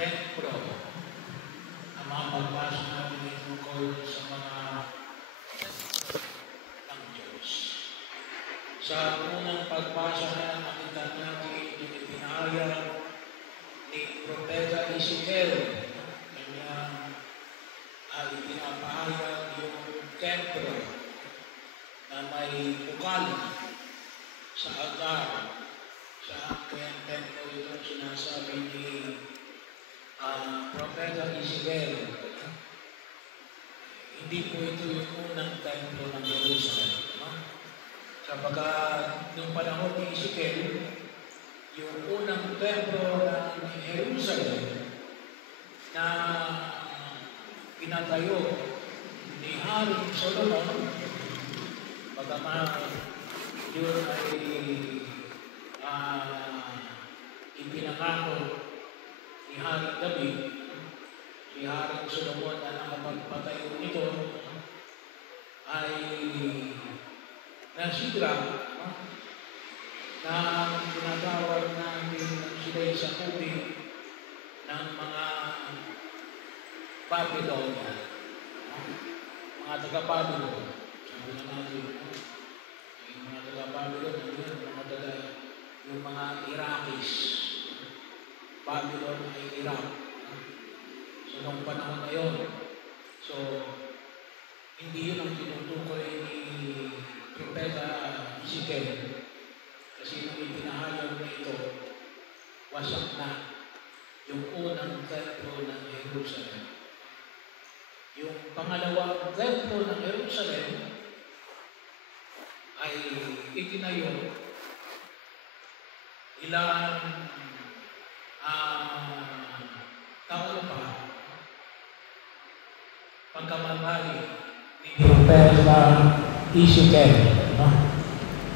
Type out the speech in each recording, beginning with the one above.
templo. Ang mga pagbasa natin ay tungkol sa mga ng Diyos. Sa unang pagbasa na nakita natin, yung ipinahayag ni Propeta Ezekiel, kanyang ipinapahayag yung templo na may bukal sa altar. Sa kanyang templo ito sinasabi ni Propeta Ezekiel. Hindi po ito yung unang templo ng Jerusalem. Sapagkat noong panahon ni Ezekiel, yung unang templo ng Jerusalem na pinatayo ni Haring Solomon, bagaman yun ay ipinangako ni Haring David, si Haring Solomon na nakapagpatayo nito ay nasidra na tinatawag namin sila'y sa kubig ng mga Babylonia, mga taga-Babylon. Sabi na natin, yung mga taga-Babylon, yung mga Iraqis. Babylon ay Iraq. So, noong panahon na yun, so, hindi yun ang tinutukoy ni Propeta Ezekiel. Kasi nung ipinahayag na ito, wasak na yung unang templo ng Jerusalem. Yung pangalawang templo ng Jerusalem ay itinayo ilang taon pa pagkamatay ni Propeta Ezekiel,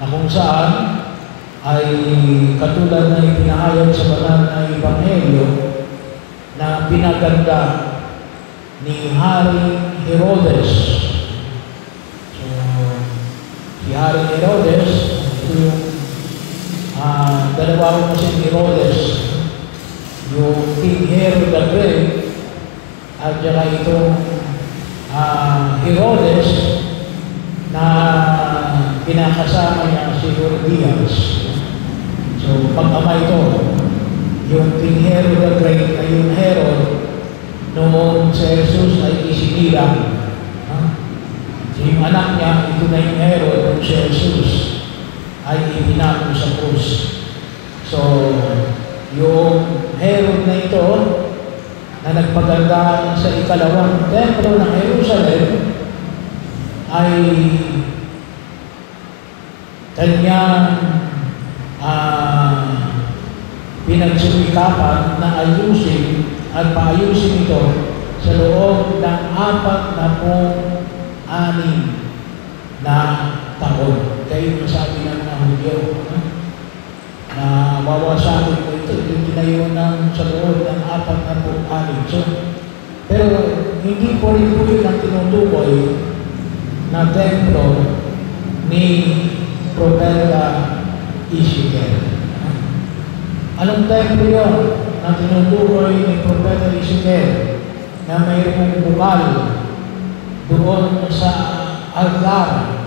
na kung saan ay katulad na ipinahayag sa banal na Ebanghelyo na pinaganda ni Haring Herodes. So, si Haring Herodes, ito yung dalawa ko si Herodes, yung King Herod the Great, at saka itong Herodes na pinakasama niya si Herodias. So, pag-ama ito, yung King Herod the Great ay yung Herod noong si Jesus ay isinilang. So, yung anak niya, ito na yung Herod noong si Jesus ay ipinako sa krus. So, yung Herod na ito na nagpaganda sa ikalawang templo ng Jerusalem ay kanyang pinagsumikapan na ayusin at paayusin ito sa loob ng 46 na taon. Kaya yung sabi ng mga Hudyo, na wawasakin ko ito, yung tinayo ng sa loob ng 46. So, pero hindi po rin po yun ang tinutukoy na templo ni Propeta Ezekiel. Anong templo yun na tinutukoy ni Propeta Ezekiel na mayroong bukal doon sa altar,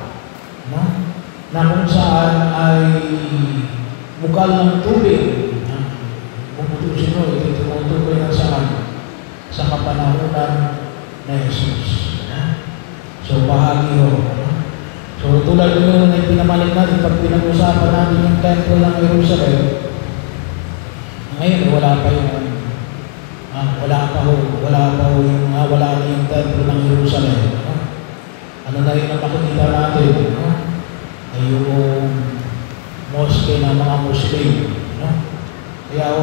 na kung saan ay bukal ng tubig. Kung tutusin mo, ito tumutukoy na sa kapanahunan na Jesus. So, bahagi yun. So, tulad nyo na pinamalik natin pag pinag-usapan natin yung templo ng Jerusalem, ngayon, wala na yung templo ng Jerusalem. Ano na yun ang makikita natin? Ay yung mosque ng mga Muslim. Kaya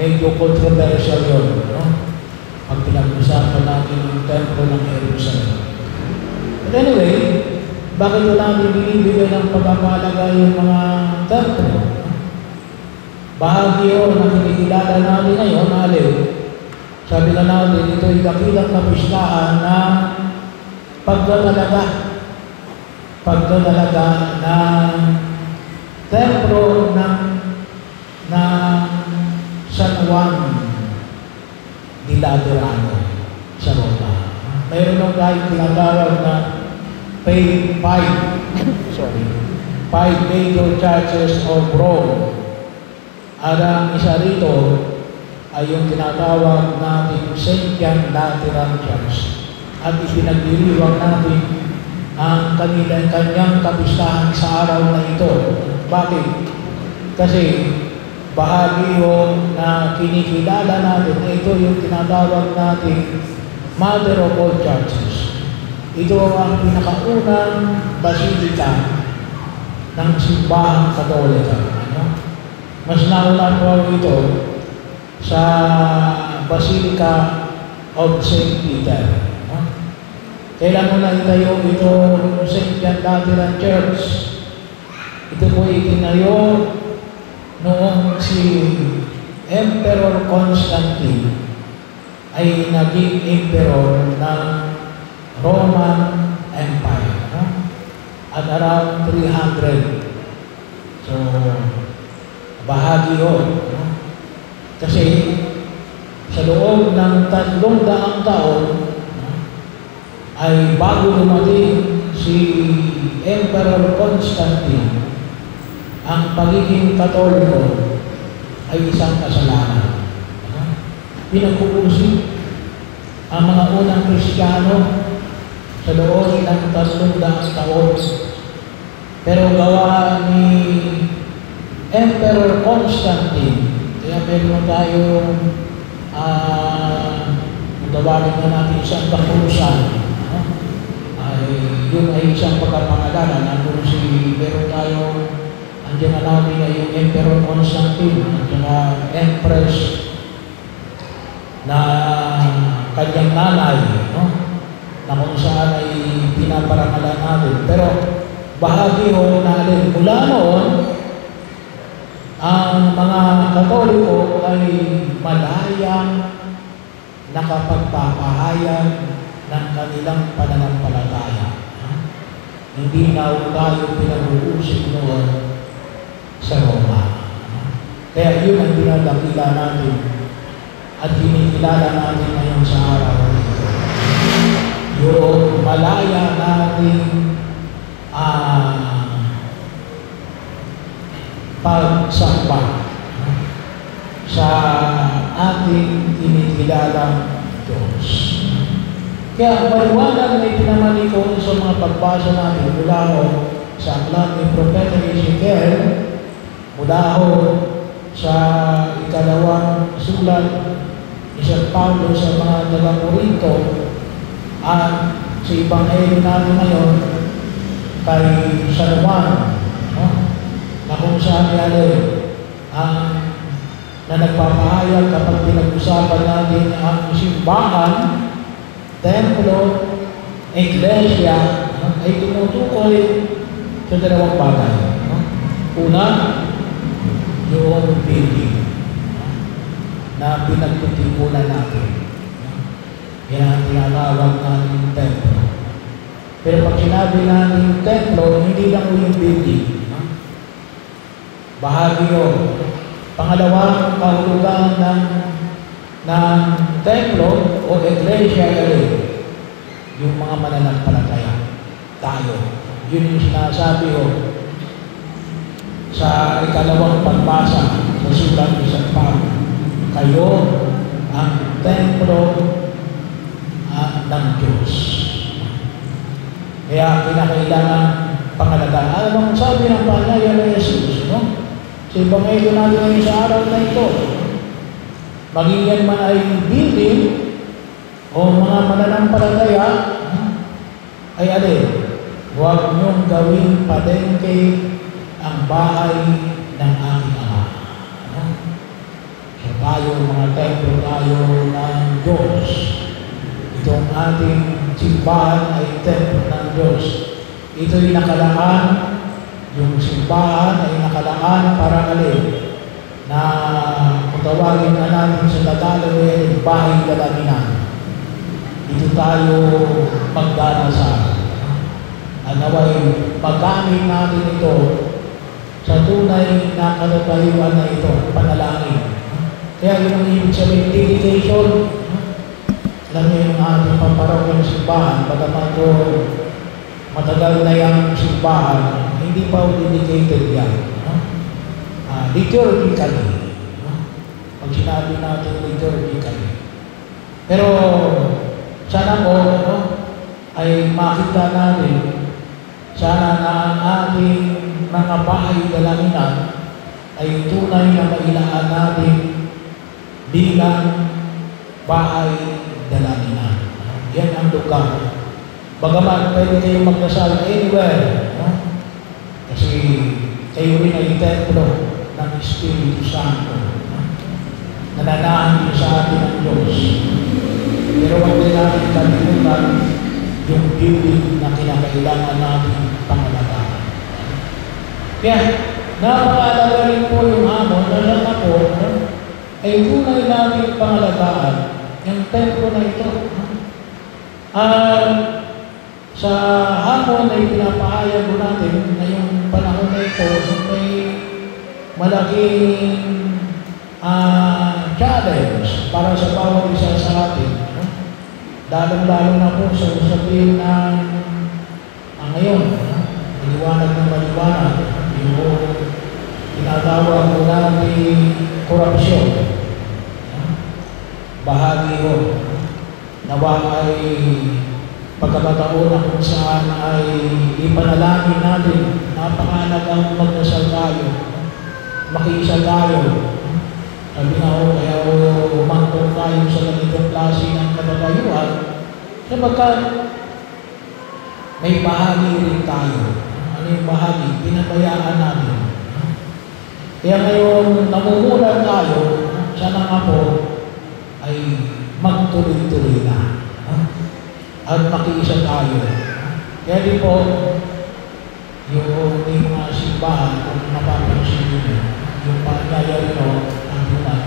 medyo controversial yun. Pag pinag-usapan natin yung templo ng Jerusalem. But anyway, bakit natin binibigyan ng pagpapalaga yung mga templo? Bahagi yun na kinikilala natin ngayon, sabi na natin, ito ay dakilang na pistahan na pagdadalaga ng templo ng San Juan Laterano sa Roma. Mayroon nung tayong tinatawag na five major churches of Rome. At ang isa rito ay yung tinatawag natin St. John Lateran Church. At ipinagdiriwang natin ang kanyang kapistahan sa araw na ito. Bakit? Kasi bahagi yung na kinikilala natin na ito yung tinatawag natin Mother of all Churches. Ito ang pinakaunang basilika ng simbahang Katolika. Mas nauna po ito sa Basilica of St. Peter. Kailan mo na itayo ito St. John Lateran Church? Ito po itinayo noong si Emperor Constantine ay naging emperor ng Roman Empire. At around 300. So, bahagi yun. Kasi sa loob ng 300 taon ay bago dumating si Emperor Constantine, ang pagiging Katoliko ay isang kasalanan. Pinag-uusip ang mga unang Kristiyano sa loob ng 300 taon. Pero gawa ni Emperor Constantine, kaya meron tayong tawagin na natin isang bakurusan. Yun ay isang pagkapangalala. Nandun meron tayong andiyan na namin ay yung Emperor Constantine at saka Empress na kanyang nanay, na kung saan ay pinaparangalan natin. Pero bahagi ho natin mula noon, ang mga Katoliko ay malayang nakapagpapahayag ng kanilang pananampalataya. Hindi na tayo pinag-uusip noon sa Roma. Kaya yun ang dinadakila natin at kinikilala natin ngayon sa araw nito. Yung malaya natin pagsamba sa ating kinikilalang Diyos. Kaya maliwanag na ipinamani ko sa mga pagbasa natin mula ho sa aklat ni Propeta Ezekiel, mula ho sa ikalawang sulat ni San Pablo sa mga taga-Corinto at sa Ebanghelyo natin ngayon kay San Juan, na kung saan na nagpapahayag kapag pinag-usapan natin ang simbahan, templo, iglesia, ay tumutukoy sa dalawang bagay. Una, yung building na pinagtutipunan natin. Yan ang tinatawag natin templo. Pero pag sinabi natin templo, hindi lang yung building. Bahagi yun. Pangalawang kahulugan ng templo o iglesia ay yung mga mananampalataya. Tayo. Yun yung sinasabi ko sa ikalawang pagbasa sa sulat ni San Pablo. Kayo ang templo ng Diyos. Kaya kinakailangan pangalagaan. Alam mo kung sabi ng panaya ni Jesus, sa Ebanghelyo natin ngayon sa araw na ito, maging yan man ay building o mga mananampalataya, ay alin, huwag niyong gawing palengke ang bahay ng aking Ama. So tayo, mga templo tayo ng Diyos. Itong ating simbahan ay templo ng Diyos. Ito'y nakalaan, yung simbahan ay nakalaan para alin na kung tawagin na natin sa Tagalog ay bahay kalaminan. Ito tayo magdarasal. Anaway, paggamit natin ito sa tunay na kalutayuan na ito, panalangin. Kaya yun ang ibig sabihin, dedication, Alam niyo yung ating pamparokyang simbahan, bagamat matagal na yung simbahan, hindi pa dedicated yan. No? Liturgically. No? Pag sinabi natin liturgically. Pero sana po ay makita natin, sana na ang ating mga bahay dalangin ay tunay na mailaan natin bilang bahay dalangin. Yan ang lugar. Bagaman pwede kayong magdasal anywhere, no? Kasi kayo rin ay templo ng Espiritu Santo, no? Nananahan din sa atin ng Diyos. Pero huwag din natin kalimutan yung building na kinakailangan natin pangalagaan. Kaya, napakalaga rin po yung hamon na lang ako, no? Ay tunay namin pangalagaan yung templo na ito. No? Sa hamon ay pinapahayag mo natin na yung panahon na ito may malaking challenge para sa bawat isa sa atin. No? Lalong-lalo na po sa usapin ng ngayon, maliwanag na maliwanag, yung tinatawag mo natin korupsyon. Bahagi ko, nawa ay pagkakataon na kung saan ay ipanalangin natin, napakahalagang magdasal tayo, makiisa tayo. Sabi nga ko, kaya umangkong tayo sa ganitong klase ng katatayuan, sapagkat may bahagi rin tayo. Ano yung bahagi? Pinabayaan natin. Kaya ngayon, namumulan tayo, sana nga po ay magtuloy-tuloy na. At makiisa tayo. Kaya din po, yung mga simbahan, kung napapansin nyo, yung panyaya nyo, ang tunay,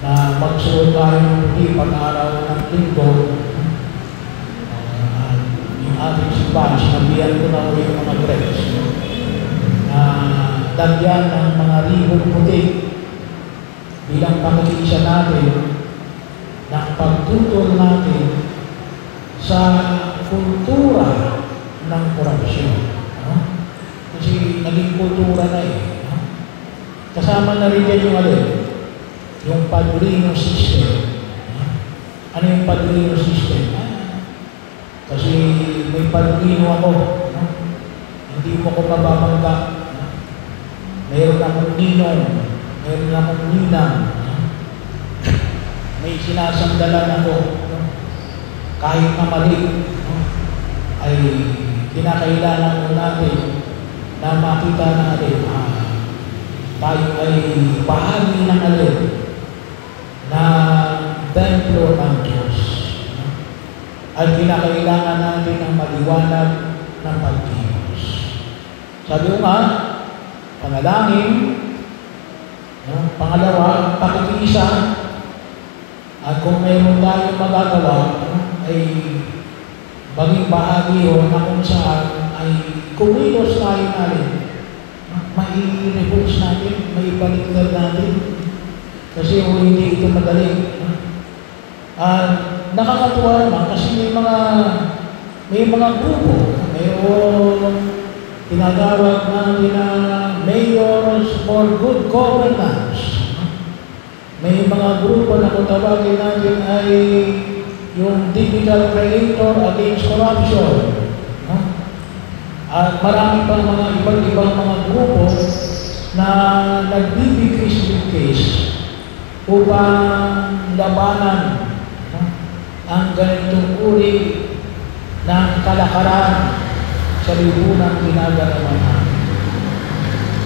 na magsuot tayo ng hindi pag-araw ng linggo, yung ating simbahan, sinabihan ko na yung mga dress, na lagyan ng mga ribong puti bilang pagkiisa natin ng pagtutol natin sa kultura ng korupsyon. Kasi naging kultura na Kasama na rin yan yung yung padrino system. Ano yung padrino system? Kasi may padrino ako. Hindi mo ko mababangga. Mayroon akong ninong. Mayroon akong ninang. May sinasandalan ako. Kahit na mali, ay kinakailangan mo natin na makita natin tayo ay bahagi ng na templo ng Diyos. At kinakailangan natin ang maliwanag ng pagkilos. Sabi ko nga, panalangin, pangalawa, pakikiisa, at kung mayroon tayong magagawa, ay maging bahagi na kung saan ay kumilos tayo natin, mai-reverse natin, mai-baliktad natin, kasi hindi ito madali. Nakakatuwa naman kasi may mga grupo, mayroong tinatawag natin na Mayors for Good Governance. May mga grupo na kung tawagin natin ay yung Digital Creator Against Corruption. At marami pang mga ibang mga grupo na nagbibigay upang labanan ang ganitong uri ng kalakaran sa lipunang ginagalaman natin.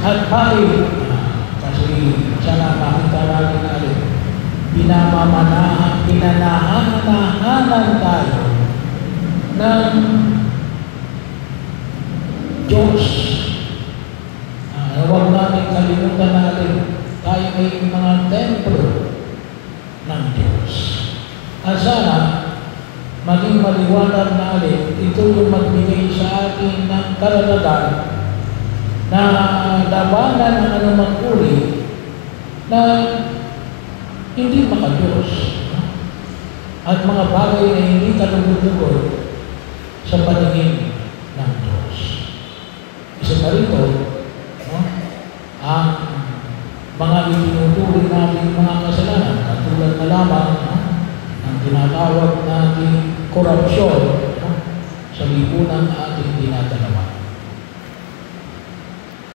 At bakit? Kasi sana makita natin pinanahanan tayo ng Diyos. Huwag natin kalimutan natin tayo ay mga templo ng Diyos. At sana maging maliwanag natin ito yung magbigay sa atin ng karagdagan na labanan ng anumang uri na hindi makadiyos. at mga bagay na hindi kalugod-lugod sa paningin ng Diyos. Isa pa rito, no? Ang mga itinutuloy natin mga kasalanan, katulad na lamang ang tinatawag natin korupsyon sa lipunang ating dinadalaman.